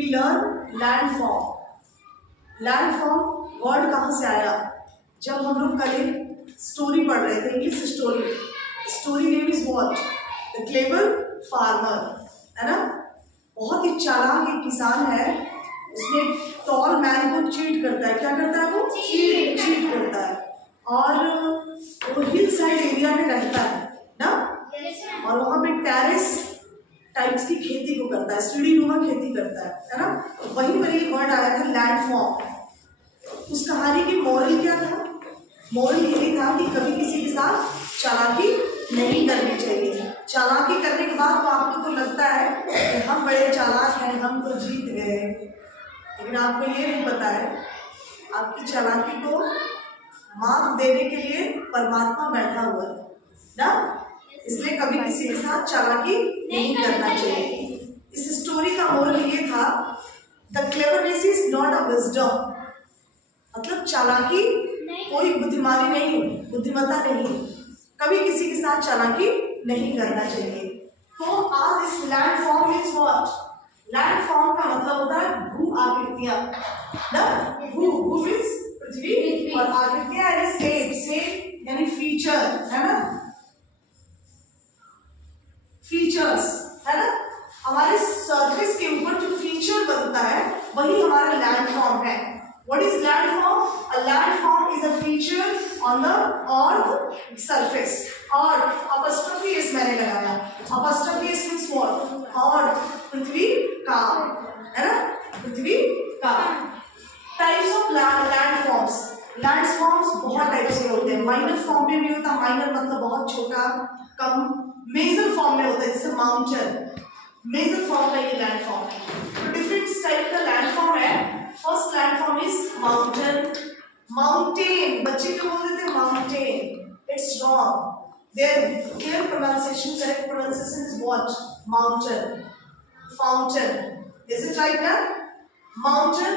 We learn landform. Landform word कहाँ से आया? जब हम लोग कल एक स्टोरी पढ़ रहे थे, English story. Story name is what? The clever farmer, है ना। बहुत ही चालाक एक किसान है, उसमें टॉल मैन को चीट करता है। क्या करता है वो? चीट करता है। और वो हिल साइड एरिया में रहता है ना, और वहाँ पे टेरेस टाइप्स की खेती को करता है, सीढ़ीनुमा खेती करता है ना। वहीं पर एक वर्ड आया था लैंडफॉर्म। उस कहानी की मोरल क्या था? मोरल यही था कि कभी किसी के साथ चालाकी नहीं करनी चाहिए। चालाकी करने के बाद तो आपको तो लगता है कि हम बड़े चालाक हैं, हम तो जीत गए, लेकिन आपको ये नहीं पता है आपकी चालाकी को मात देने के लिए परमात्मा बैठा हुआ है ना। इसलिए कभी किसी के साथ चालाकी नहीं करना चाहिए। इस स्टोरी का मोरल ये था, the cleverness is not a wisdom. मतलब चालाकी कोई बुद्धिमानी नहीं, बुद्धिमत्ता नहीं। कभी किसी के साथ चालाकी नहीं करना चाहिए। तो आज इस लैंडफॉर्म मीन्स व्हाट? लैंडफॉर्म का मतलब होता है भू आकृतियां ना। भू मीन्स पृथ्वी, और आकृतियां यानी शेप यानी फीचर, है ना। फीचर्स, है ना। हमारे सरफेस के ऊपर जो फीचर बनता है वही हमारा लैंडफॉर्म है। What is landform? A landform is a feature on the earth surface. Earth apostrophe s मैंने लगाया। apostrophe s means what? Earth, पृथ्वी का, है ना, पृथ्वी का। Types of landforms. Landforms बहुत टाइप्स के होते हैं। माइनर फॉर्म में भी होता है, माइनर मतलब बहुत छोटा, कम। मेजर फॉर्म में होता है, जैसे माउंटेन। मेजर फॉर्म का ये लैंडफॉर्म है। तो डिफरेंट टाइप का लैंडफॉर्म है। First landform is mountain. Mountain बच्चे क्यों बोल देते हैं mountain? It's wrong. There pronunciation, correct pronunciation is what? Mountain. Fountain, is it right ना? माउंटेन,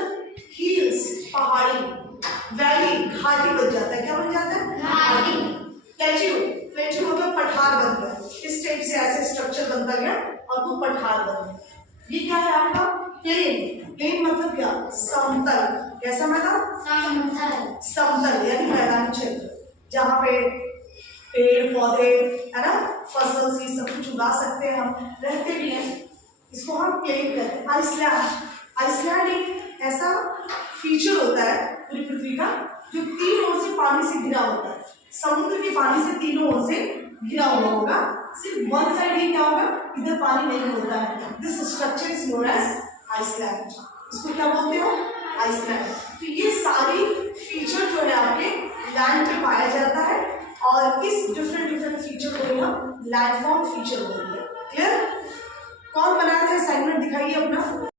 हिल्स पहाड़ी, वैली घाटी बन जाता है। क्या बन जाता है? घाटी। प्लेट्यू, प्लेट्यू मतलब पठार बन गया। इस टाइप से ऐसे स्ट्रक्चर बनता गया और वो पठार बन गया। ये क्या है आपका? प्लेन। प्लेन मतलब क्या? समतल। कैसा मतलब? समतल। समतल यानी मैदानी क्षेत्र जहाँ पे पेड़ पौधे, है ना, फसल से सब कुछ उगा सकते हैं, हम रहते भी हैं, इसको हम प्लेन कहते हैं। आइसलैंड, आइसलैंड एक ऐसा फीचर होता है पूरी पृथ्वी का जो तीन ओर से पानी से घिरा होता है। समुद्र के पानी से तीनों ओर से घिरा हुआ होगा, सिर्फ वन साइड ही क्या होगा? इधर पानी नहीं होता है। This structure is known as island. इसको क्या बोलते हो? आइसलैंड। तो ये सारी फीचर जो है आपके लैंड पे पाया जाता है, और इस डिफरेंट फीचर को हम लैंडफॉर्म फीचर बोलते हैं। क्लियर? कौन बनाया था असाइनमेंट? दिखाइए अपना।